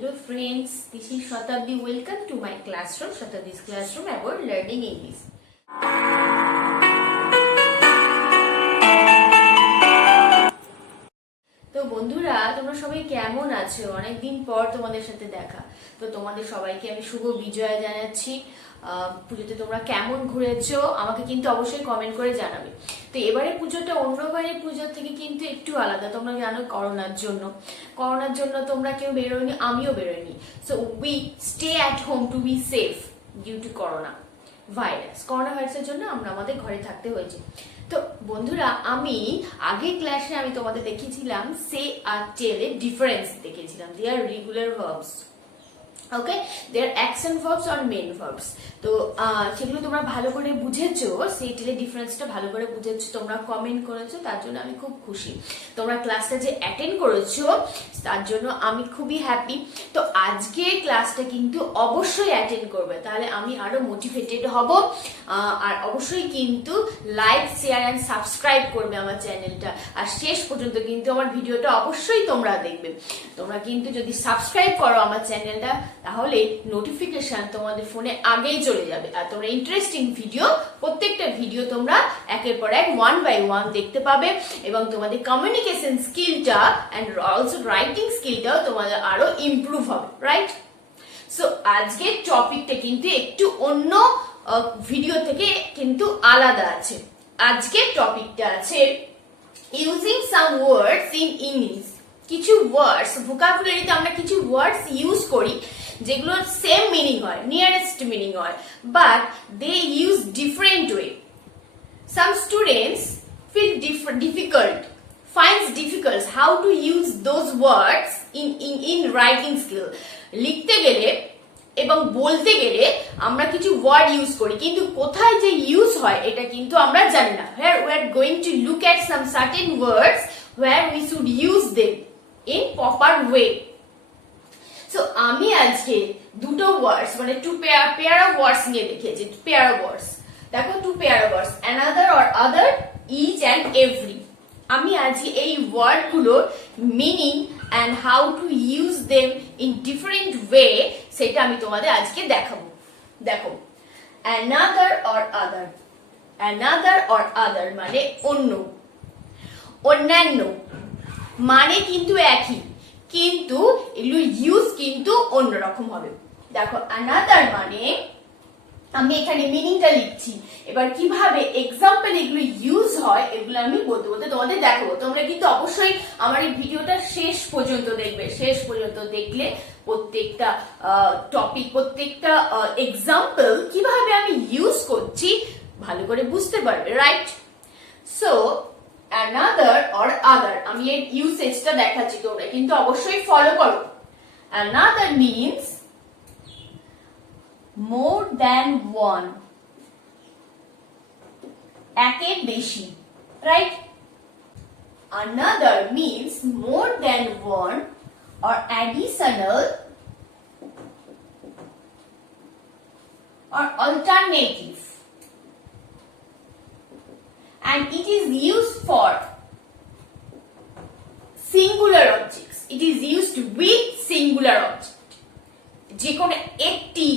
Hello friends, this is Shatabdi. Welcome to my classroom, Shatabdi's classroom about learning English. তো বন্ধুরা, তোমরা সবাই কেমন আছো? অনেকদিন পর তোমাদের সাথে দেখা। তো তোমাদের সবাইকে আমি শুভ বিজয় জানাচ্ছি। পুজোতে তোমরা কেমন ঘুরেছো আমাকে কিন্তু অবশ্যই কমেন্ট করে জানাবে। তো এবারে পুজোটা অন্যবারের পুজো থেকে কিন্তু একটু আলাদা। তোমরা জানো করোনার জন্য তোমরা কেউ বেরোয়নি, আমিও বেরোয়নি। So we stay at home to be safe due to corona ভাইরাসের জন্য আমরা আমাদের ঘরে থাকতে হয়েছে। তো বন্ধুরা, আমি আগের ক্লাসে আমি তোমাদের দেখিয়েছিলাম সে আর টেল এর ডিফারেন্স দেখিয়েছিলাম। দে আর regular verbs, okay, they R action verbs are main verbs. তো সেগুলো তোমরা ভালো করে বুঝেছো, সেই টেলের ডিফারেন্সটা ভালো করে বুঝেছো, তোমরা কমেন্ট করেছো, তার জন্য আমি খুব খুশি। তোমরা ক্লাসটা যে অ্যাটেন্ড করেছো তার জন্য আমি খুবই হ্যাপি। তো আজকে ক্লাসটা কিন্তু অবশ্যই অ্যাটেন্ড করবে, তাহলে আমি আরো মোটিভেটেড হব। আর অবশ্যই কিন্তু লাইক, শেয়ার অ্যান্ড সাবস্ক্রাইব করবে আমার চ্যানেলটা। আর শেষ পর্যন্ত কিন্তু আমার ভিডিওটা অবশ্যই তোমরা দেখবে। তোমরা কিন্তু যদি সাবস্ক্রাইব করো আমার চ্যানেলটা, তাহলে নোটিফিকেশন তোমাদের ফোনে আগেই চলে যাবে। আর তোমরা ইন্টারেস্টিং ভিডিও, প্রত্যেকটা ভিডিও তোমরা একের পর এক 1 by 1 দেখতে পাবে। এবং তোমাদের কমিউনিকেশন স্কিলটা অ্যান্ড অলসো রাইটিং স্কিলটাও তোমাদের আরো ইমপ্রুভ হবে, রাইট? সো আজকের টপিকটা কিন্তু একটু অন্য ভিডিও থেকে কিন্তু আলাদা আছে। আজকের টপিকটা আছে using some words in English. কিছু ওয়ার্ডস, ভোকাবুলারিতে আমরা কিছু ওয়ার্ডস ইউজ করি যেগুলোর সেম মিনিং হয়, নিয়ারেস্ট মিনিং হয়, but they use different way. Some students feel finds difficult how to use those words in writing skill. লিখতে গেলে এবং বলতে গেলে আমরা কিছু ওয়ার্ড ইউজ করি, কিন্তু কোথায় যে ইউজ হয় এটা কিন্তু আমরা জানি না। Here we are going to look at some certain words where we should use them in proper way. So আমি আজকে দুটো ওয়ার্ডস, মানে টু পেয়ার অফ ওয়ার্ডস নিয়ে দেখিয়েছি। পেয়ার অফ ওয়ার্ডস, দেখো, two pair of words, another or other, each and every. আমি আজকে এই ওয়ার্ডগুলোর meaning and how to use them in different way সেটা আমি তোমাদের আজকে দেখাবো। দেখো, another or other. Another or other মানে অন্য, অন্যান্য, মানে কিন্তু একই, কিন্তু এগুলো ইউজ কিন্তু অন্যরকম হবে। দেখো, অ্যানাদার মানে, আমি এখানে মিনিংটা লিখছি, এবার কিভাবে এক্সাম্পল এগুলো ইউজ হয় এগুলো আমি বলতে বলতে তোমাদের দেখাবো। তোমরা কিন্তু অবশ্যই আমার এই ভিডিওটা শেষ পর্যন্ত দেখবে। শেষ পর্যন্ত দেখলে প্রত্যেকটা টপিক, প্রত্যেকটা এক্সাম্পল কিভাবে আমি ইউজ করছি ভালো করে বুঝতে পারবে, right? So another or other, আমি এর ইউসেজটা দেখাচ্ছি, তোমরা কিন্তু অবশ্যই ফলো করো। another means more than one, একের বেশি, right? another means more than one or additional or alternative, and it is used for singular objects. It is used with singular object. যে কোনো একটি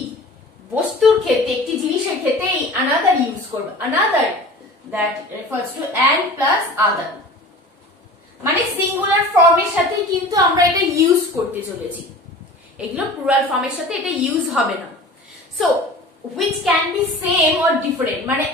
বস্তুর ক্ষেত্রে, একটি জিনিসের ক্ষেত্রে এই another ইউজ করবে। another that refers to and plus other, মানে সিঙ্গুলার ফর্মের সাথে কিন্তু আমরা এটা ইউজ করতে চলেছি। এগুলো প্লুরাল ফর্মের সাথে এটা ইউজ হবে না। So which can be same or different, মানে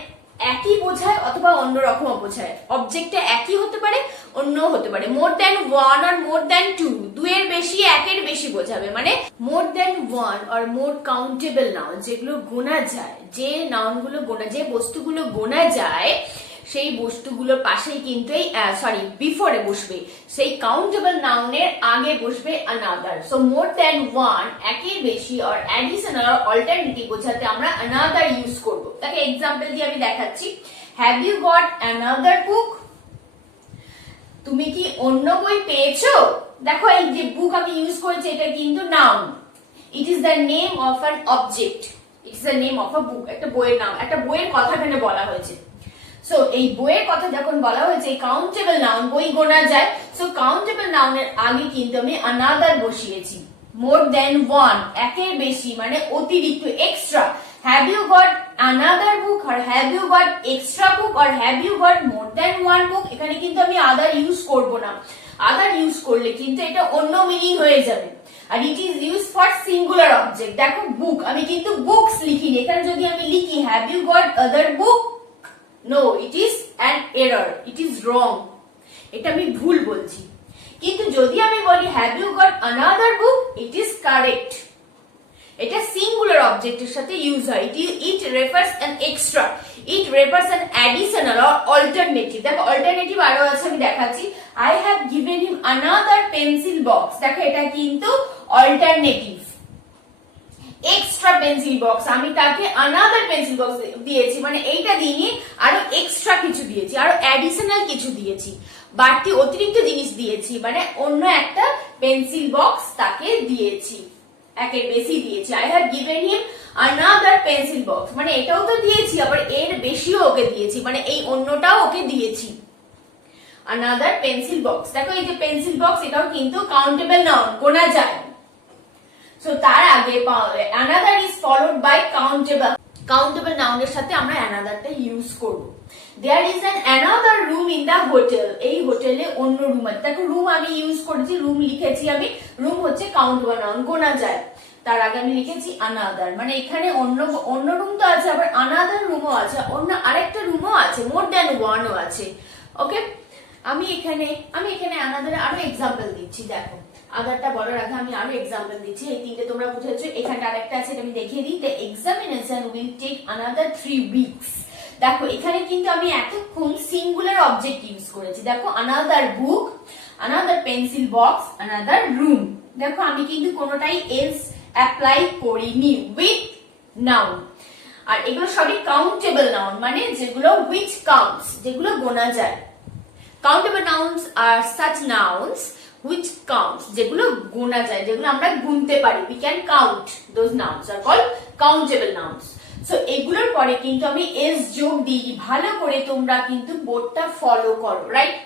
একই বোঝায় অথবা অন্যরকম বোঝায়। অবজেক্টটা একই হতে পারে, অন্য হতে পারে। মোর দ্যান ওয়ান আর মোর দ্যান টু, দুইয়ের বেশি, একের বেশি বোঝাবে। মানে মোর দ্যান ওয়ান আর মোর কাউন্টেবল নাউন, যেগুলো গোনা যায়, যে নাউনগুলো গোনা, যে বস্তুগুলো গোনা যায়, সেই বস্তুগুলোর পাশেই কিন্তু এই বিফোরে বসবে, সেই কাউন্টেবল নাউনের আগে বসবে another. সো মোর দ্যান ওয়ান, একের বেশি, আর অ্যাডিশনাল আর অল্টারনেটিভ বোঝাতে আমরা another ইউজ করব। তাকে এক্সাম্পল দিয়ে আমি দেখাচ্ছি। হ্যাভ ইউ গট another বুক? তুমি কি অন্য বই পেয়েছো? দেখো, এই যে বুক আমি ইউজ করেছি এটা কিন্তু noun. It is the name of an object, it is the name of a book, একটা বইয়ের নাম, একটা বইয়ের কথা এখানে বলা হয়েছে। সো এই বইয়ের কথা যখন বলা হয়েছে, কাউন্টেবল নাউন, বই গোনা যায়, সো কাউন্টেবল নাউনের আগে কিন্তু আমি another বসিয়েছি। more than one, একের বেশি মানে অতিরিক্ত, extra. Have you got another book or have you got extra book or have you got more than one book? এখানে কিন্তু আমি other ইউজ করব না, other ইউজ করলে কিন্তু এটা অন্য মিনিং হয়ে যাবে। আর it is use for singular object. দেখো বুক, আমি কিন্তু বুকস লিখিনি, এখানে যদি আমি লিখি have you got other book, no, it is an error, it is wrong, এটা আমি ভুল বলছি। কিন্তু যদি আমি বলি have you got another book, it is correct. এটা সিঙ্গুলার অবজেক্টের সাথে ইউজ হয়। It refers an extra, it refers an additional or alternative. দেখো অল্টারনেটিভ আরো আছে, আমি দেখাচ্ছি। I have given him another pencil box, দেখো এটা কিন্তু অল্টারনেটিভ। এক্সট্রা পেন্সিল বক্স, আমি তাকে অ্যানাদার পেন্সিল বক্স দিয়েছি, মানে এইটা দিইনি, আরো এক্সট্রা কিছু দিয়েছি, আরো অ্যাডিশনাল কিছু দিয়েছি, বাড়তি অতিরিক্ত জিনিস দিয়েছি, মানে অন্য একটা পেন্সিল বক্স তাকে দিয়েছি, একের বেশি দিয়েছি। I have given him another pencil box, মানে এটাও তো দিয়েছি, আবার এর বেশিও ওকে দিয়েছি, মানে এই অন্যটাও ওকে দিয়েছি। অ্যানাদার পেন্সিল বক্স, দেখো এই যে পেন্সিল বক্স, এটাও কিন্তু কাউন্টেবল নাউন, গোনা যায়। সো তার আগে another is followed by countable, countable নাউনের সাথে আমরা অ্যানাদারটা ইউজ করব। There is an another room in the hotel, এই হোটেলে অন্য রুম আছে। দেখো রুম আমি ইউজ করেছি, রুম লিখেছি আমি, রুম হচ্ছে কাউন্টেবল নাউন, গোনা যায়। তার আগে আমি লিখেছি অ্যানাদার, মানে এখানে অন্য রুম তো আছে, আবার অ্যানাদার রুমও আছে, অন্য আরেকটা রুমও আছে, মোর দ্যান ওয়ানও আছে। ওকে, আমি এখানে অ্যানাদার আরো এক্সাম্পল দিচ্ছি। দেখো আদারটা বলার আগে আমি আরো এক্সাম্পল দিচ্ছি, এই তিনটে তোমরা বুঝেছো। এখানে আরেকটা আছে, এটা আমি দেখিয়ে দিই। The examination will take another 3 weeks. দেখো এখানে কিন্তু আমি এতক্ষণ সিঙ্গুলার অবজেক্ট ইউজ করেছি। দেখো অ্যানাদার বুক, another pencil box, another room. দেখো আমি কিন্তু কোনোটাই এলস অ্যাপ্লাই করিনি, উইথ নাউন। আর এগুলো সবই কাউন্টেবল নাউন, মানে যেগুলো which counts, যেগুলো গোনা যায়। Countable nouns are such nouns which counts, যেগুলো গোনা যায়, যেগুলো আমরা গুনতে পারি, we can count, those nouns are called countable nouns. So এগুলোর পরে কিন্তু আমি এস যোগ দিই, ভালো করে তোমরা কিন্তু বোর্ডটা ফলো করো, রাইট?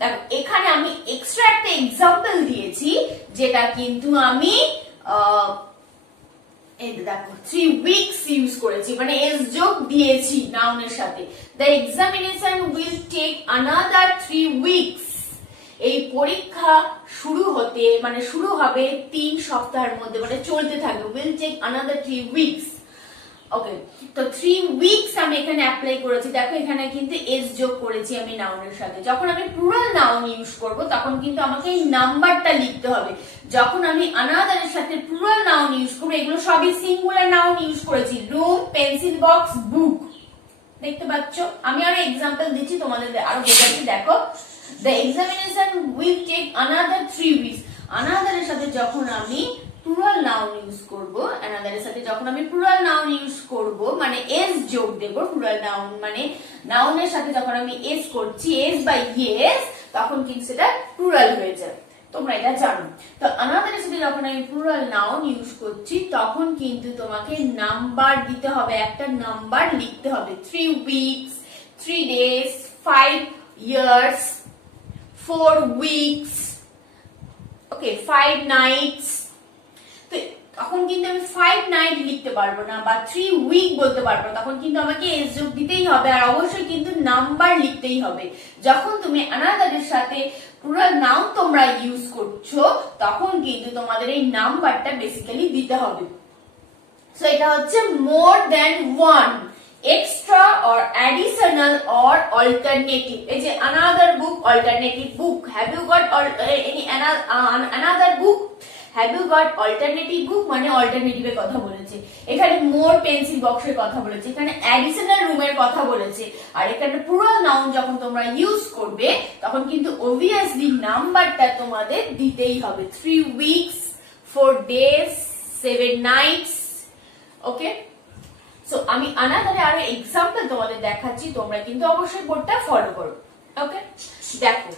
দেখো এখানে আমি এক্সট্রা একটা এক্সাম্পল দিয়েছি, যেটা কিন্তু আমি দেখো 3 উইকস ইউজ করেছি, মানে এস যোগ দিয়েছি নাউনের সাথে। The examination will take another 3 weeks, এই পরীক্ষা শুরু হতে মানে শুরু হবে 3 সপ্তাহের মধ্যে, মানে চলতে থাকবে। Will take another 3 weeks. Okay, তো 3 উইকস আমি এখানে অ্যাপ্লাই করেছি। দেখো এখানে কিন্তু এস যোগ করেছি আমি নাউনের সাথে। যখন আমি প্লুরাল নাউন ইউজ করব তখন কিন্তু আমাকে এই নাম্বারটা লিখতে হবে। যখন আমি অ্যানাদারের সাথে প্লুরাল নাউন ইউজ করব, এগুলো সবই সিঙ্গুলার নাউন ইউজ করেছি, রুম, পেন্সিল বক্স, বুক। দেখতে পাচ্ছ, আমি আরো এক্সাম্পল দিচ্ছি তোমাদের আরো বোঝাচ্ছি। দেখো the examination will take another 3 weeks, অ্যানাদারের সাথে যখন আমি প্লুরাল নাউন ইউজ করব, অ্যানাদারের সাথে যখন আমি প্লুরাল নাউন ইউজ করব, মানে এস যোগ দেব। প্লুরাল নাউন মানে নাউনের সাথে যখন আমি এস করছি, এস বাই ইয়েস, তখন কিন্তু সেটা প্লুরাল হয়ে যায়, তোমরা এটা জানো। তো অ্যানাদারের সাথে যখন আমি প্লুরাল নাউন ইউজ করছি, তখন কিন্তু তোমাকে নাম্বার দিতে হবে, একটা নাম্বার লিখতে হবে। 3 উইকস, 3 ডেজ, 5 ইয়ার্স, 4 উইকস, ওকে, 5 নাইটস। তখন কিন্তু আমি 5 নাইট লিখতে পারবো না, বা 3 উইক বলতে পারবো, তখন কিন্তু আমাকে এস যোগ দিতেই হবে, আর অবশ্যই কিন্তু নাম্বার লিখতেই হবে। যখন তুমি অ্যানাদারের সাথে প্লুরাল নাউন তোমরা ইউজ করছো, তখন কিন্তু তোমাদের এই নাম্বারটা বেসিক্যালি দিতে হবে। সো এটা হচ্ছে more than one, extra or additional or alternative. এই যে another book, alternative book. Have you got any another book, have you got alternative book, মানে অল্টারনেটিভের কথা বলেছে। এখানে মোর পেন্সিল বক্সের কথা বলেছে, এখানে অ্যাডিশনাল রুমের কথা বলেছে। আর এখানে প্লুরাল নাউন যখন তোমরা ইউজ করবে, তখন কিন্তু অবভিয়াসলি নাম্বারটা তোমাদের দিতেই হবে। 3 উইকস, 4 ডেজ, 7 নাইটস। ওকে, সো আমি অ্যানাদারে আরো এক্সাম্পল তোমাদের দেখাচ্ছি, তোমরা কিন্তু অবশ্যই বোর্ডটা ফলো করো। ওকে, দেখো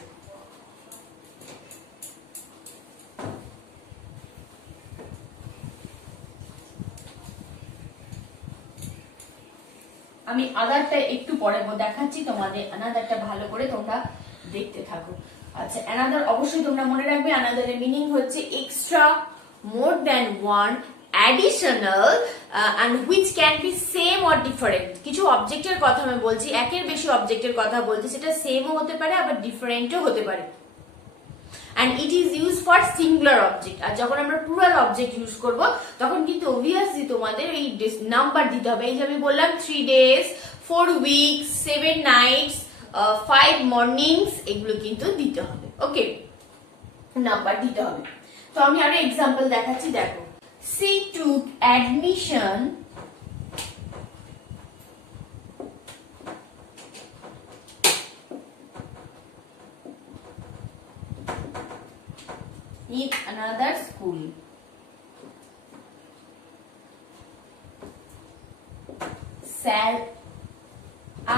আমি আদারটা একটু পরে দেখাচ্ছি তোমাদের, অ্যানাদারটা ভালো করে তোমরা দেখতে থাকো। আচ্ছা, অ্যানাদার অবশ্যই তোমরা মনে রাখবে, অ্যানাদারের মিনিং হচ্ছে extra, more than one additional and which can be same or different. কিছু অবজেক্টের কথা আমি বলছি, একের বেশি অবজেক্টের কথা বলছি, সেটা সেমও হতে পারে আবার ডিফারেন্টও হতে পারে। and it is used for singular object। আর যখন আমরা প্লুরাল অবজেক্ট ইউজ করব তখন কিন্তু obviously তোমাদের এই নাম্বার দিতে হবে। এই যে আমি বললাম 3 days, 4 weeks, 7 nights, 5 mornings, এগুলো কিন্তু দিতে হবে। ওকে, নাম্বার দিতে হবে। তো আমি আরো এক্সাম্পল দেখাচ্ছি, দেখো। She took admission in another school. Shall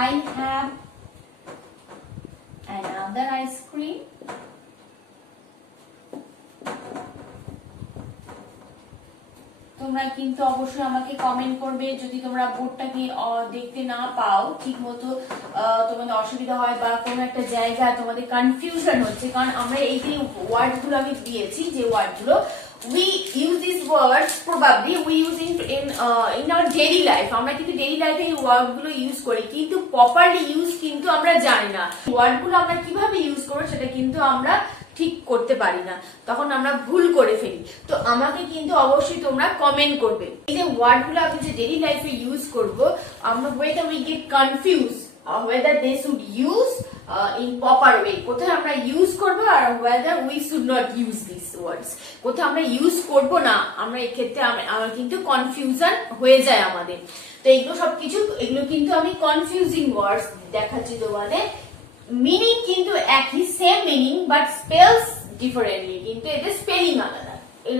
I have another ice cream? তোমরা কিন্তু অবশ্যই আমাকে কমেন্ট করবে যদি তোমরা বোর্ডটাকে দেখতে না পাও ঠিক মতো, তোমাদের অসুবিধা হয় বা কোনো একটা জায়গা তোমাদের কনফিউশন হচ্ছে, কারণ আমরা এই যে ওয়ার্ডগুলো আমি দিয়েছি, যে ওয়ার্ডগুলো we use these words probably we use in our daily life, আমরা কিন্তু ডেইলি লাইফে এই ওয়ার্ডগুলো ইউজ করি কিন্তু প্রপারলি ইউজ কিন্তু আমরা জানি না। ওয়ার্ডগুলো আমরা কিভাবে ইউজ করব সেটা কিন্তু আমরা ঠিক করতে পারি না, তখন আমরা ভুল করে ফেলি। তো আমাকে কিন্তু অবশ্যই তোমরা কমেন্ট করবে এই যে ওয়ার্ডগুলো আমি যে ডেইলি লাইফে ইউজ করব, আমরা whether we get confused whether they should use in proper way, কোথায় আমরা ইউজ করব আর whether we should not use these words, কোথায় আমরা ইউজ করব না, আমরা এই ক্ষেত্রে আমার কিন্তু কনফিউশন হয়ে যায় আমাদের। তো এগুলো সবকিছু এগুলো কিন্তু আমি কনফিউজিং ওয়ার্ডস দেখাচ্ছি তোমাদের। মিনিং কিন্তু একই, same meaning but spells differently, কিন্তু এদের স্পেলিং আলাদা।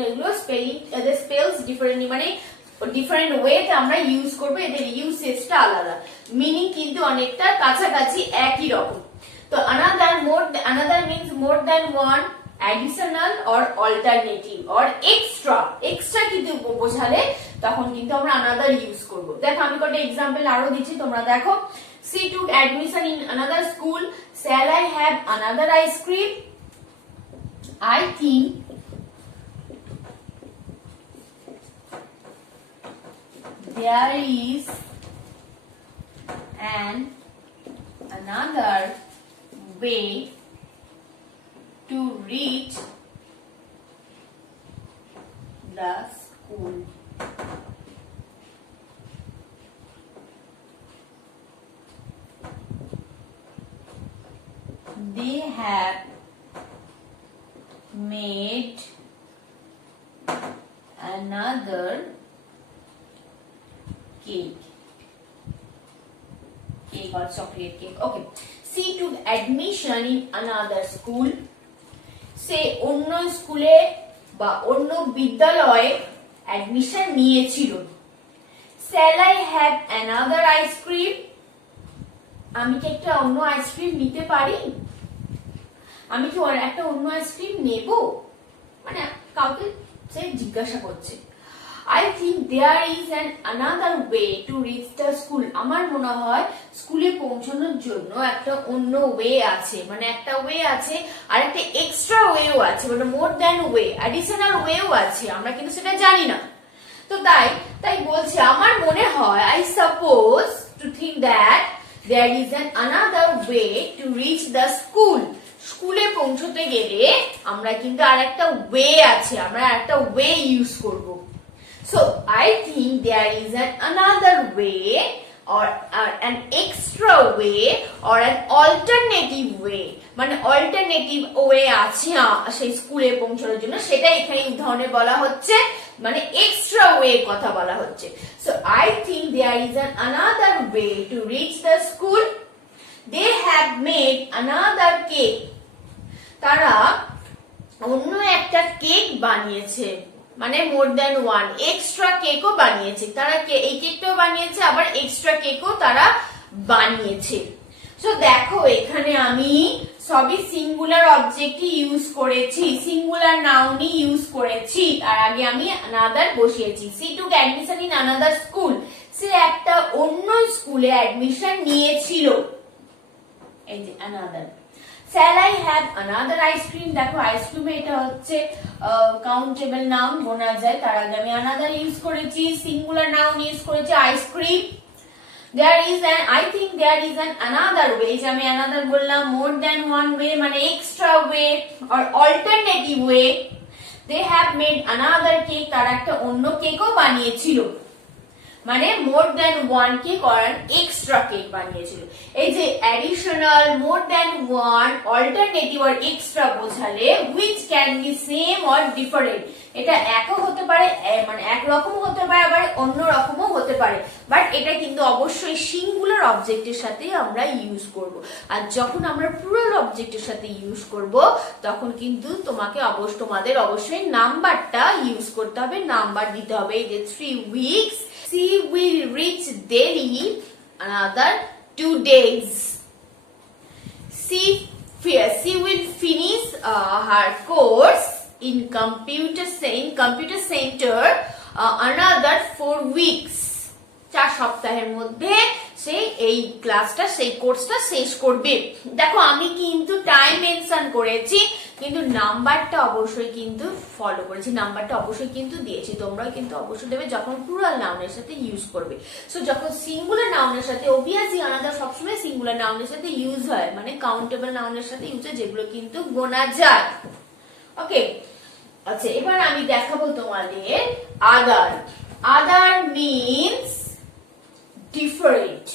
এগুলো স্পেলিং এদের স্পেলস ডিফারেন্টলি, মানে ডিফারেন্ট ওয়েতে আমরা ইউজ করব, এদের ইউসেজটা আলাদা, মিনিং কিন্তু অনেকটা কাছাকাছি একই রকম। তো another means more than one, additional or alternative or extra কিন্তু বোঝালে তখন কিন্তু আমরা another ইউজ করব। দেখো আমি কয়েকটা এক্সাম্পল আরো দিচ্ছি, তোমরা দেখো। She took admission in another school. Shall I have another ice cream? I think there is another way to reach the school. They have made another cake or chocolate cake. Okay. She took admission in another school. সে অন্য স্কুলে বা অন্য বিদ্যালয়ে admission নিয়েছিল। Shall I have another ice cream? আমি কি একটা অন্য আইসক্রিম নিতে পারি? আমি কি একটা অন্য আইসক্রিম নেব? মানে কাউকে সে জিজ্ঞাসা করছে। I think there is another way to reach the school. আমার মনে হয় স্কুলে পৌঁছানোর জন্য একটা অন্য ওয়ে আছে, মানে একটা ওয়ে আছে আর একটা এক্সট্রা ওয়েও আছে, মানে মোর দ্যান ওয়ে, অ্যাডিশনাল ওয়েও আছে, আমরা কিন্তু সেটা জানি না। তো তাই বলছি আমার মনে হয় I suppose to think that there is another way to reach the school. স্কুলে পৌঁছতে গেলে আমরা কিন্তু আরেকটা ওয়ে আছে, আমরা আরেকটা ওয়ে ইউজ করব। So I think there is another way or an extra way or an alternative way, মানে অল্টারনেটিভ ওয়ে আছে সেই স্কুলে পৌঁছানোর জন্য, সেটা এখানে উদাহরণে বলা হচ্ছে, মানে এক্সট্রা ওয়ে কথা বলা হচ্ছে। So I think there is another way to reach the school. They have made another cake. তারা অন্য একটা কেক বানিয়েছে, মানে মোর দ্যান ওয়ান, এক্সট্রা কেকও বানিয়েছে তারা, এই কেকটাও বানিয়েছে আবার এক্সট্রা কেকও তারা বানিয়েছে। সো দেখো এখানে আমি সবই সিঙ্গুলার অবজেক্টই ইউজ করেছি, সিঙ্গুলার নাউনই ইউজ করেছি, আর আগে আমি আনাদার বসিয়েছি। She took admission in another school, সে একটা অন্য স্কুলে অ্যাডমিশন নিয়েছিল, এই যে another. shall I have another ice cream? দেখো আইসক্রিমে এটা হচ্ছে কাউন্টেবল নাউন, গোনা যায়, তার আগে আমি another ইউজ করেছি, সিঙ্গুলার নাউন ইউজ করেছি ice cream. There is an, I think there is an another way, যে আমি another বললাম, more than one way মানে extra way or alternative way. They have made another cake, তারা একটা অন্য কেকও বানিয়েছিল, মানে more than one cake or an extra cake বানিয়েছিল। এই যে additional, more than one, alternative or extra বোঝালে which can be same or different, এটা একও হতে পারে, মানে একরকম হতে পারে, আবার অন্য রকমও হতে পারে, বাট এটা কিন্তু অবশ্যই সিঙ্গুলার অবজেক্টের সাথে আমরা ইউজ করব। আর যখন আমরা প্লুরাল অবজেক্টের সাথে ইউজ করব তখন কিন্তু তোমাদের অবশ্যই নাম্বারটা ইউজ করতে হবে, নাম্বার দিতে হবে। এই যে 3 weeks, she will reach Delhi another 2 days. She will finish her course in computer center another 4 weeks. 4 সপ্তাহের মধ্যে সে এই ক্লাসটা, সেই কোর্সটা শেষ করবে। দেখো আমি কিন্তু টাইম মেনশন করেছি, কিন্তু নাম্বারটা অবশ্যই কিন্তু ফলো করেছি, নাম্বারটা অবশ্যই কিন্তু দিয়েছি, তোমরা কিন্তু অবশ্যই দেবে যখন প্লুরাল নাউনের সাথে ইউজ করবে। সো যখন সিঙ্গুলার নাউনের সাথে, অবভিয়াসলি আলাদা সবসময় সিঙ্গুলার নাউনের সাথে ইউজ হয়, মানে কাউন্টেবল নাউনের সাথে ইউজ হয়, যেগুলো কিন্তু গোনা যায়। ওকে, আচ্ছা এবার আমি দেখাবো তোমাদের আদার। আদার মিনস ডিফারেন্ট,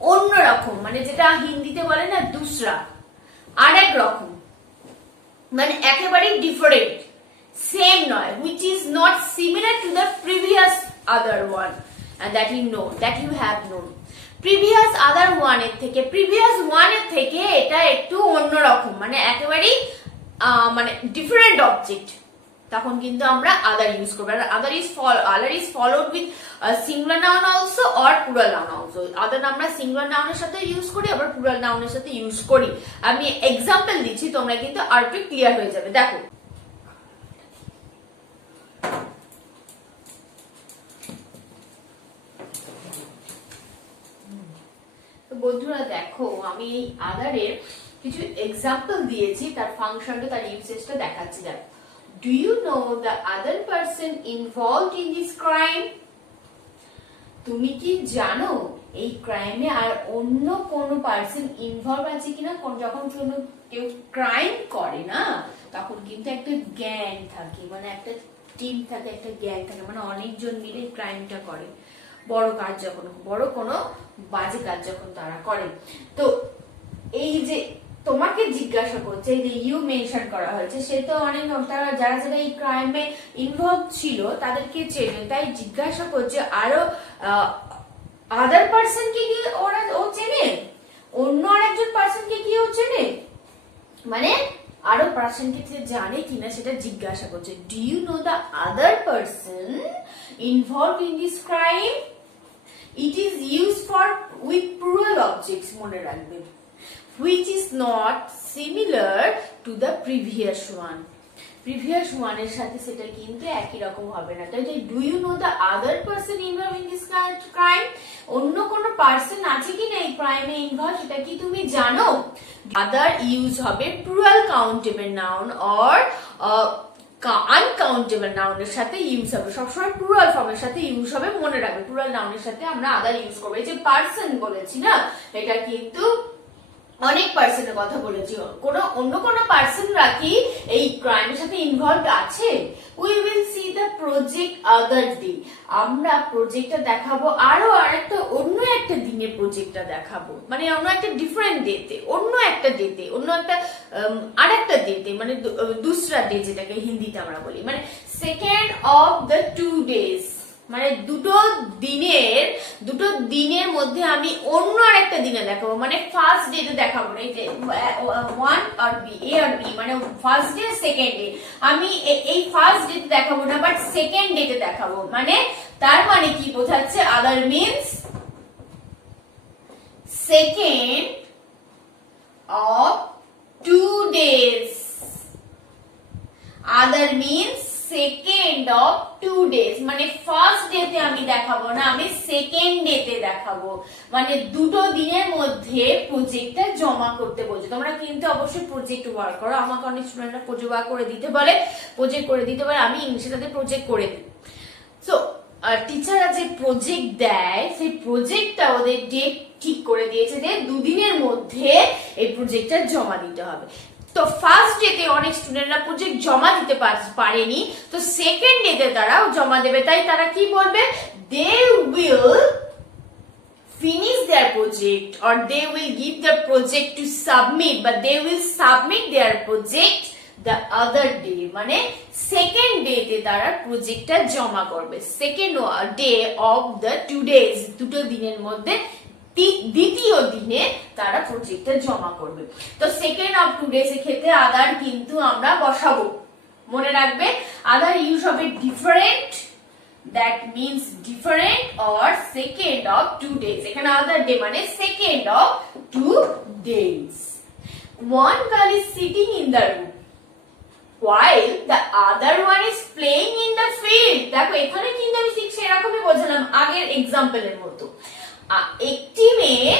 অন্যরকম, মানে যেটা হিন্দিতে বলে না দুসরা, আরেক রকম, মানে একেবারেই ডিফারেন্ট, সেম নয়, which is not similar to the previous other one, and that you have known. previous other one এর থেকে এটা একটু অন্যরকম, মানে একেবারেই মানে ডিফারেন্ট অবজেক্ট, তখন কিন্তু আমরা আদার ইউজ করব। আর other is followed with singular noun also or plural noun also. Other আমরা সিঙ্গুলার নাউনের সাথে ইউজ করি, আবার প্লুরাল নাউনের সাথে ইউজ করি। আমি এক্সাম্পল দিচ্ছি, তোমরা কিন্তু আর একটু ক্লিয়ার হয়ে যাবে। দেখো বন্ধুরা, দেখো আমি এই আদারের কিছু এক্সাম্পল দিয়েছি, তার ফাংশনটা, তার ইউসেজটা দেখাচ্ছি। দেখো, do you know the other person involved in this crime? তুমি কি জানো এই ক্রাইমে আর অন্য কোন পার্সন ইনভলভ আছে কিনা? যখন কেউ ক্রাইম করে না, তখন কিন্তু একটা গ্যাং থাকে, মানে একটা টিম থাকে, একটা গ্যাং থাকে, মানে অনেকজন মিলে ক্রাইমটা করে, বড় কাজ যখন, বড় কোনো বাজে কাজ যখন তারা করে। তো এই যে তোমাকে জিজ্ঞাসা করছে, এই যে ইউ মেনশন করা হয়েছে, সে তো অনেক, তারা যারা যারা এই ক্রাইমে ইনভলভ ছিল তাদেরকে চেনে, তাই জিজ্ঞাসা করছে আরো আদার পার্সন কে কি ও চেনে, অন্য আরেকজন পার্সন কে কি ও চেনে, মানে আরো পার্সন কে জানে কিনা সেটা জিজ্ঞাসা করছে। Do you know the other person involve in this crime? It is use for with plural objects, মনে রাখবে, which is not similar to the previous one. previous one এর সাথে সেটা কিন্তু একই রকম হবে না। তাই do you know the other person involved in this crime? অন্য কোন পার্সন আছে কিনা এই ক্রাইমে ইনভলভ, সেটা কি তুমি জানো? other ইউজ হবে plural countable noun or uncountable নাউনের সাথে ইউজ হবে, সবসময় প্লুরাল ফর্মের সাথে ইউজ হবে, মনে রাখবে। প্লুরাল নাউনের সাথে আমরা আদার ইউজ করবো। এই যে পার্সন বলেছি না, এটা কিন্তু অনেক পার্সনের কথা বলেছি, অন্য কোন পার্সনরা কি এই ক্রাইমের সাথে ইনভলভড আছে? We will see the project other day, আমরা প্রজেক্টটা দেখাবো আরো আরেকটা অন্য একটা দিনে প্রজেক্টটা দেখাবো, মানে অন্য একটা ডিফারেন্ট ডেতে, অন্য একটা ডেতে, অন্য একটা আরেকটা ডেতে, মানে দুসরা ডে যেটাকে হিন্দিতে আমরা বলি, মানে সেকেন্ড অফ দ্য 2 days, মানে দুটো দিনের মধ্যে আমি অন্য আরেকটা দিনে দেখাবো, মানে ফার্স্ট ডেতে দেখাবো না, এই যে 1 আর বি, এ আর বি, মানে ফার্স্ট ডে সেকেন্ড ডে, আমি এই ফার্স্ট ডেতে দেখাবো না, বাট সেকেন্ড ডেতে দেখাবো। মানে তার মানে কি বোঝাচ্ছে? Other means second of 2 days, other means second of 2 days, মানে ফার্স্ট ডেতে আমি দেখাবো না, আমি সেকেন্ড ডেতে দেখাবো। মানে দুটো দিনের মধ্যে প্রজেক্টটা জমা করতে বলছে। তোমরা কিন্তু অবশ্যই প্রজেক্ট ওয়ার্ক করো। আমাকে অনেক স্টুডেন্টরা প্রজেক্ট ওয়ার্ক করে দিতে বলে, প্রজেক্ট করে দিতে বলে, আমি ইংলিশে তাদের প্রজেক্ট করে দিই। সো টিচাররা যে প্রজেক্ট দেয় সেই প্রজেক্টটা ওদের ডেট ঠিক করে দিয়েছে যে দুদিনের মধ্যে এই প্রজেক্টটা জমা দিতে হবে। তো ফার্স্ট ডেতে অনেক স্টুডেন্টরা প্রজেক্ট জমা দিতে পারেনি, তো সেকেন্ড ডেতে তারাও জমা দেবে। তাই তারা কি বলবে, they will finish their project or they will give the project to submit, but they will submit their project the other day, মানে সেকেন্ড ডেতে তারা প্রজেক্টটা জমা করবে। Second day of the 2 days, দুটো দিনের মধ্যে দ্বিতীয় দিনে তারা প্রজেক্টটা জমা করবে। তো সেকেন্ড অফ 2 days এর ক্ষেত্রে আদার কিন্তু আমরা বসাবো। মনে রাখবে আদার ইউজ হবে different, that means different or second of 2 days, এখানে other day মানে second of 2 days. One girl is sitting in the room while the other one is playing in the field. দেখো এখানে কিন্তু আমি ঠিক সেরকমই বোঝালাম আগের এক্সাম্পলের মতো। একটি মেয়ে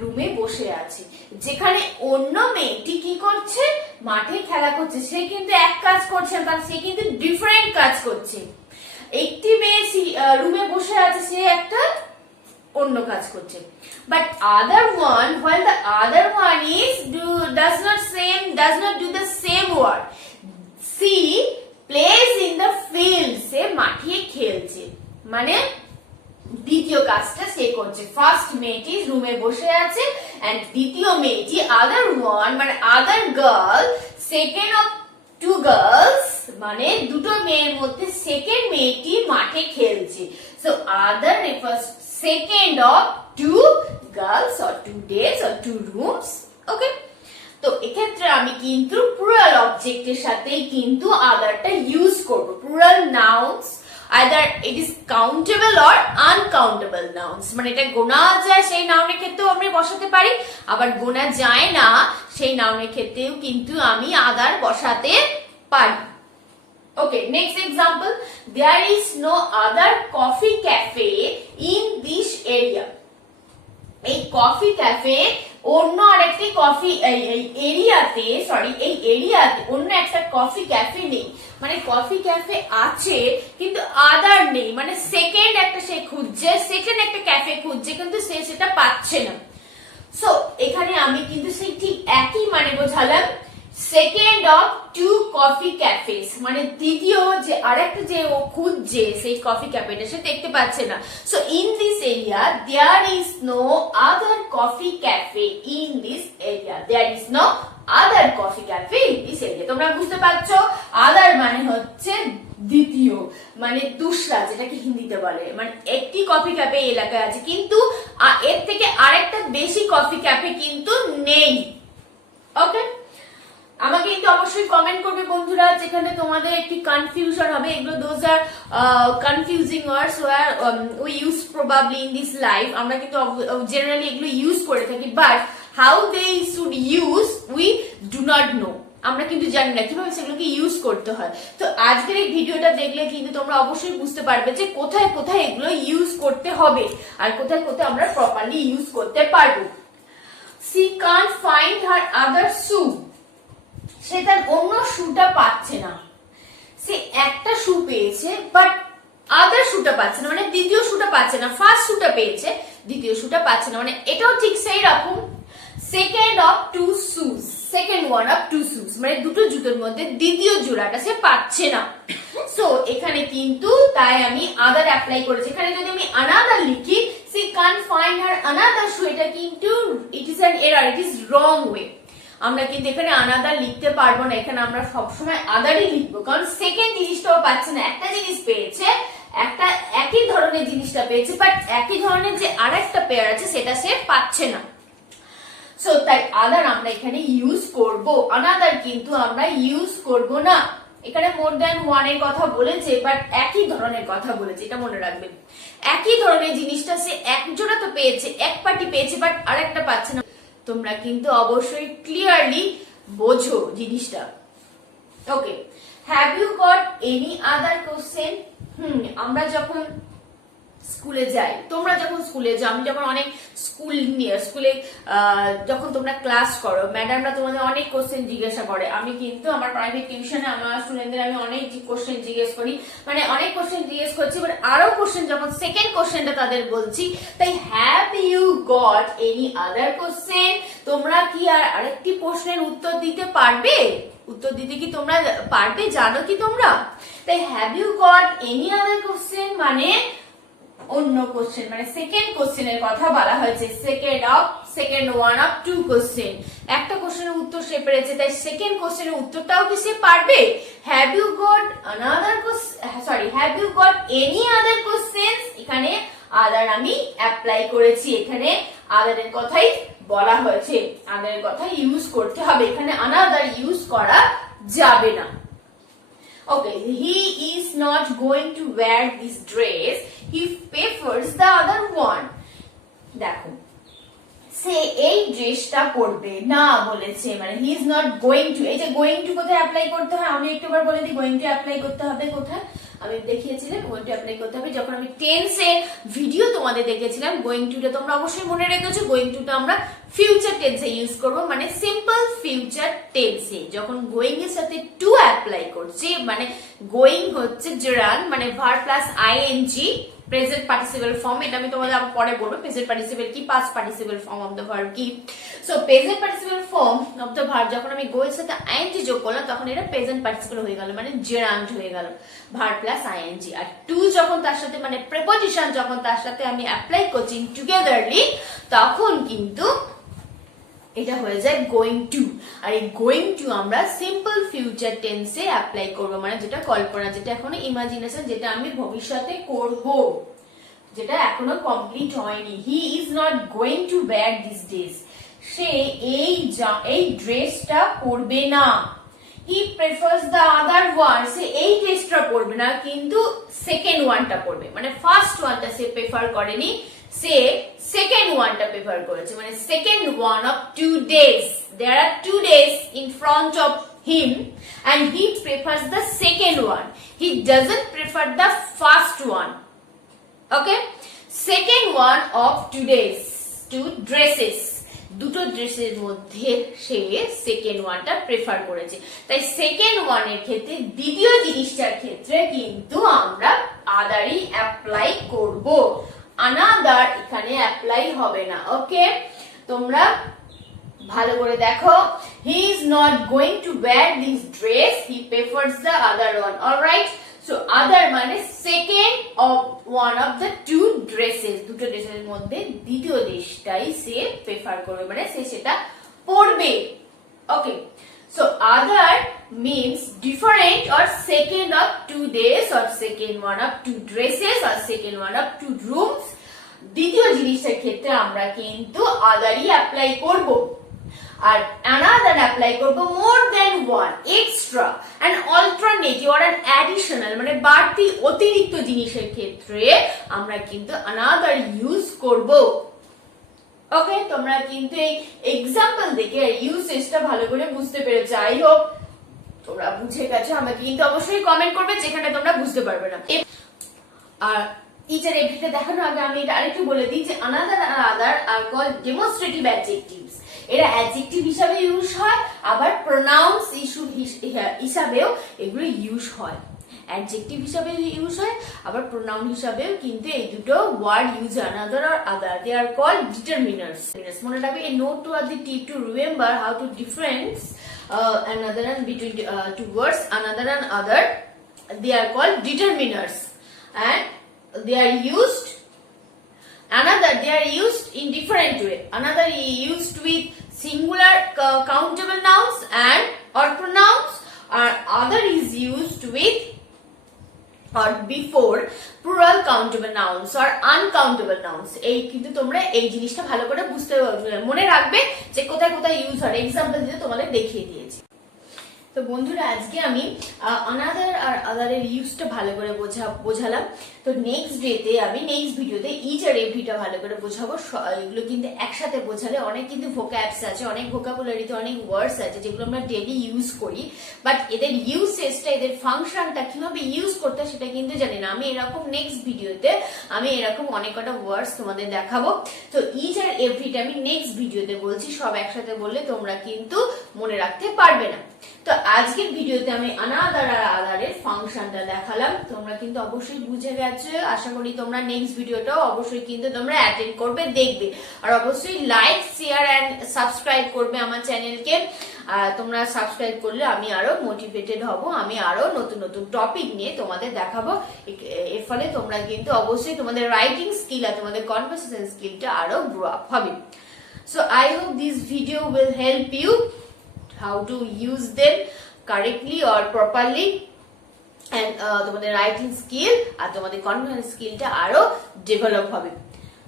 রুমে বসে আছে, যেখানে অন্য মেয়েটি কি করছে, মাঠে খেলা করছে। সে কিন্তু এক কাজ করছে না, সে কিন্তু ডিফারেন্ট কাজ করছে। একটি মেয়ে রুমে বসে আছে, সে একটা অন্য কাজ করছে। But other one, while the other one is does not do the same work, she plays in the field, সে মাঠে খেলছে। মানে দ্বিতীয় কাজটা সে করছে। ফার্স্ট মেয়েটি রুমে বসে আছে এন্ড দ্বিতীয় মেয়েটি আদার ওয়ান মানে other girl, second of 2 girls, মানে দুটো মেয়ের মধ্যে সেকেন্ড মেয়েটি মাঠে খেলছে। So other refers second of 2 girls or 2 days or 2 rooms. Okay, তো এক্ষেত্রে আমি কিন্তু প্লুরাল অবজেক্টের সাথেই কিন্তু আদারটা ইউজ করব। Plural nouns either it is countable or uncountable nouns, মানে এটা গোনা যায় সেই নাউনের ক্ষেত্রেও আমরা বসাতে পারি, আবার গোনা যায় না সেই নাউনের ক্ষেত্রেও কিন্তু আমি আদার বসাতে পারি। Okay, next example, there is no other coffee cafe in this area. এই কফি ক্যাফে অন্য আরেকটি কফি এই এরিয়াতে অন্য একটা কফি ক্যাফে নেই। মানে কফি ক্যাফে আছে কিন্তু আদার নেই, মানে সেকেন্ড একটা সে খুঁজছে, সেকেন্ড একটা ক্যাফে খুঁজছে কিন্তু সে সেটা পাচ্ছে না। সো এখানে আমি কিন্তু সেই ঠিক একই মানে বোঝালাম, সেকেন্ড অফ 2 কফি ক্যাফেস, মানে দ্বিতীয় যে আরেকটা যে ও খুঁজছে সেই কফি ক্যাফেটা সে দেখতে পাচ্ছে না। So in this area there is no other coffee cafe, in this area there is no other coffee cafe in this area. তোমরা বুঝতে পারছো, আদার মানে হচ্ছে দ্বিতীয়, মানে দুসরা, যেটাকে হিন্দিতে বলে, মানে একটি কফি ক্যাফে এলাকায় আছে কিন্তু এর থেকে আরেকটা বেশি কফি ক্যাফে কিন্তু নেই। ওকে, আমাকে কিন্তু অবশ্যই কমেন্ট করবে বন্ধুরা যেখানে তোমাদের একটি কনফিউশন হবে। এগুলো those are confusing words we use probably in this life. আমরা কিন্তু জেনারেলি এগুলো ইউজ করে থাকি, but how they should use we do not know. আমরা কিন্তু জানি না কিভাবে সেগুলোকে ইউজ করতে হয়। তো আজকের এই ভিডিওটা দেখলে কিন্তু তোমরা অবশ্যই বুঝতে পারবে যে কোথায় কোথায় এগুলো ইউজ করতে হবে আর কোথায় কোথায় আমরা প্রপারলি ইউজ করতে পারবো। She can't find her other shoe. সে তার অন্য শুটা পাচ্ছে না। সে একটা শু পেয়েছে বাট আদার শুটা পাচ্ছে না, মানে দ্বিতীয় শুটা পাচ্ছে না। ফার্স্ট শুটা পেয়েছে, দ্বিতীয় শুটা পাচ্ছে না, মানে এটাও ঠিক সেই রকম। Second of 2 shoes, second one of 2 shoes, মানে দুটো জুতোর মধ্যে দ্বিতীয় জোড়াটা সে পাচ্ছে না। সো এখানে কিন্তু তাই আমি আদার অ্যাপ্লাই করেছি। এখানে যদি আমি আনাদার লিখি, she can't find her another shoe, এটা কিন্তু it is an error, it is wrong way। আমরা কিন্তু এখানে আনাদার লিখতে পারবো না, এখানে আমরা সবসময় আদারই লিখবো, কারণ সেকেন্ড জিনিসটাও পাচ্ছে না। একটা জিনিস পেয়েছে, একটা একই ধরনের জিনিসটা পেয়েছে, বাট একই ধরনের যে আরেকটা পেয়ার আছে সেটা সে পাচ্ছে না। সো তাই আদার আমরা এখানে ইউজ করব, আনাদার কিন্তু আমরা ইউজ করব না। এখানে মোর দ্যান ওয়ান এর কথা বলেছে, বাট একই ধরনের কথা বলেছে, এটা মনে রাখবেন। একই ধরনের জিনিসটা সে এক জোড়া তো পেয়েছে, এক পাটি পেয়েছে, বাট আরেকটা পাচ্ছে না। তোমরা কিন্তু অবশ্যই ক্লিয়ারলি বোঝো জিনিসটা। Okay, have you got any other question? আমরা যখন স্কুলে যাই, তোমরা যখন স্কুলে যাও, আমি যখন অনেক স্কুলে যখন তোমরা ক্লাস করো, ম্যাডামরা তোমাদের অনেক কোশ্চেন জিজ্ঞাসা করে। আমি কিন্তু আমার প্রাইভেট টিউশনে আমার স্টুডেন্টদের আমি অনেক কোশ্চেন জিজ্ঞেস করি, মানে অনেক কোশ্চেন জিজ্ঞেস করছি, বাট আরো কোশ্চেন যখন সেকেন্ড কোশ্চেনটা তাদের বলছি, তাই have you got any other question? তোমরা কি আর আরেকটি প্রশ্নের উত্তর দিতে পারবে? উত্তর দিতে কি তোমরা পারবে? জানো কি তোমরা? তাই have you got any other question মানে অন্য কোশ্চেন, মানে সেকেন্ড কোশ্চেনের কথা বলা হয়েছে। Second one of two question, একটা কোশ্চেনের উত্তর সে পেরেছে, তাই সেকেন্ড কোশ্চেনের উত্তরটাও কি সে পারবে? Have you got have you got any other questions? এখানে আদার আমি অ্যাপ্লাই করেছি, এখানে আদারের কথাই বলা হয়েছে, আদারের কথা ইউজ করতে হবে, এখানে আনাদার ইউজ করা যাবে না। Okay, he is not going to wear this dress. He prefers the other one. দেখো, সে এই ড্রেসটা পরবে না বলেছে, মানে he is not going to। এই যে going to কোথায় অ্যাপ্লাই করতে হয় আমি একটুবার বলে দিই। going to অ্যাপ্লাই করতে হবে কোথায়? আমি দেখিয়েছিলাম going to অ্যাপ্লাই করতে হবে যখন আমি টেন্সের ভিডিও তোমাদের দেখিয়েছিলাম। going to টা তোমরা অবশ্যই মনে রেখেছো। going to টা আমরা ফিউচার টেন্সে ইউজ করব, মানে সিম্পল ফিউচার টেন্সে। যখন গোয়িং এর সাথে টু অ্যাপ্লাই করছি, মানে গোয়িং হচ্ছে gerund, মানে verb plus ING present participle form. এটা আমি তোমাদের পরে বলবো প্রেজেন্ট পার্টিসিপল কি, past participle form of the verb কি। So present participle form of the verb যখন আমি গো এর সাথে আইএনজি যোগ করলাম, তখন এটা প্রেজেন্ট পার্টিসিপল হয়ে গেল, মানে gerund হয়ে গেল, ভার্ব প্লাস আইএনজি। আর টু যখন তার সাথে, মানে প্রিপজিশন যখন তার সাথে আমি অ্যাপ্লাই করছি টুগেদারলি, তখন কিন্তু এটা হয়ে যায় গোয়িং টু। আর এই গোয়িং টু আমরা সিম্পল ফিউচার টেন্সে অ্যাপ্লাই করব, মানে যেটা কল্পনা, যেটা এখনো ইমাজিনেশন, যেটা আমি ভবিষ্যতে করব, যেটা এখনো কমপ্লিট হয়নি। He is not going to wear this dress. সে এই ড্রেসটা পরবে না। He prefers the other one. সে এই ড্রেসটা পরবে না, কিন্তু সেকেন্ড ওয়ানটা পরবে, মানে ফার্স্ট ওয়ানটা সে প্রেফার করেনি, সে সেকেন্ড ওয়ানটা প্রেফার করেছে, মানে second one of 2 days. There are 2 days in front of him and he prefers the second one. He doesn't prefer the first one. Okay? Second one of 2 days. 2 dresses. দুটো ড্রেসের মধ্যে সে second ওয়ানটা prefer করেছে। তাই second ওয়ানের ক্ষেত্রে, দ্বিতীয় জিনিসটার ক্ষেত্রে কিন্তু আমরা আদারই অ্যাপ্লাই করব, আনাদার এখানে অ্যাপ্লাই হবে না। ওকে, তোমরা ভালো করে দেখো। He is not going to wear this dress, he prefers the other one. Alright, so other মানে second of one of the two dresses, দুটো ড্রেসের মধ্যে দ্বিতীয় ড্রেসটাই সে প্রেফার করবে, মানে সে সেটা পরবে। ওকে, so other means different or second of 2 days or second one of 2 dresses or second one of 2 rooms. দ্বিতীয় জিনিসের ক্ষেত্রে আমরা কিন্তু আদারই অ্যাপ্লাই করব, আর another অ্যাপ্লাই করব more than one, extra, an alternative or an additional, মানে বাড়তি অতিরিক্ত জিনিসের ক্ষেত্রে আমরা কিন্তু another ইউজ করব। ওকে, তোমরা কিন্তু এই এক্সাম্পল দেখে ইউসেজটা ভালো করে বুঝতে পেরেছো। আই হোপ তোমরা বুঝে গেছো। আমাকে কিন্তু অবশ্যই কমেন্ট করবে যেখানে তোমরা বুঝতে পারবে না। আর ইচ আর এভরিটা দেখানোর আগে আমি এটা আরেকটু বলে দিই যে another or other are called demonstrative adjectives. এরা অ্যাডজেক্টিভ হিসাবে ইউজ হয়, আবার প্রোনাউন্স হিসাবেও এগুলো ইউজ হয়। অ্যাডজেক্টিভ হিসাবে ইউজ হয়, আবার প্রোনাউন হিসাবেও কিন্তু এই দুটো ওয়ার্ড ইউজ হয়, another or other. They are called determiners. মনে রাখবে, a note to the tip to remember how to difference another and between two words, another and other. They are called determiners, and they are used in different way. Another is used with singular countable nouns and or pronouns, or other is used with or before plural countable nouns or uncountable nouns. এই কিন্তু তোমরা এই জিনিসটা ভালো করে বুঝতে মনে রাখবে যে কোথায় কোথায় ইউজ হয়। এক্সাম্পল দিয়ে তোমাদের দেখিয়ে দিয়েছি। তো বন্ধুরা আজকে আমি অনাদার আর আদারের ইউজটা ভালো করে বোঝালাম। তো নেক্সট ডেতে আমি নেক্সট ভিডিওতে ইচ আর এভরিটা ভালো করে বোঝাবো। এগুলো কিন্তু একসাথে বোঝালে অনেক কিন্তু ভোক্যাবস আছে, অনেক ভোকাবুলারিতে অনেক ওয়ার্ডস আছে যেগুলো আমরা ডেইলি ইউজ করি, বাট এদের ইউসেজটা, এদের ফাংশনটা কিভাবে ইউজ করতে হয় সেটা কিন্তু জানি না। আমি এরকম নেক্সট ভিডিওতে আমি এরকম অনেক কটা ওয়ার্ডস তোমাদের দেখাবো। তো ইচ আর এভরিটা আমি নেক্সট ভিডিওতে বলছি, সব একসাথে বললে তোমরা কিন্তু মনে রাখতে পারবে না। তো আজকের ভিডিওতে আমি অনাদার আর আদারের ফাংশনটা দেখালাম, তোমরা কিন্তু অবশ্যই বুঝে গেছো। আশা করি তোমরা নেক্সট ভিডিওটাও অবশ্যই কিন্তু তোমরা অ্যাটেন্ড করবে, দেখবে, আর অবশ্যই লাইক, শেয়ার এন্ড সাবস্ক্রাইব করবে আমার চ্যানেলকে। তোমরা সাবস্ক্রাইব করলে আমি আরো মোটিভেটেড হব, আমি আরো নতুন নতুন টপিক নিয়ে তোমাদের দেখাবো। এর ফলে তোমরা কিন্তু অবশ্যই তোমাদের রাইটিং স্কিল আর তোমাদের কনভারসেশন স্কিলটা আরো গ্রো আপ হবে। So I hope this video will help you how to use them correctly or properly, and তোমাদের রাইটিং স্কিল আর তোমাদের কনভারসেশন স্কিলটা আরো ডেভেলপ হবে।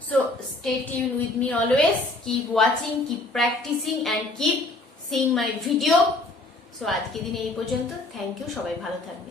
So stay tuned with me always, keep watching, keep practicing and keep seeing my video. So আজকে দিনে এই পর্যন্ত, thank you, সবাই ভালো থাকবে।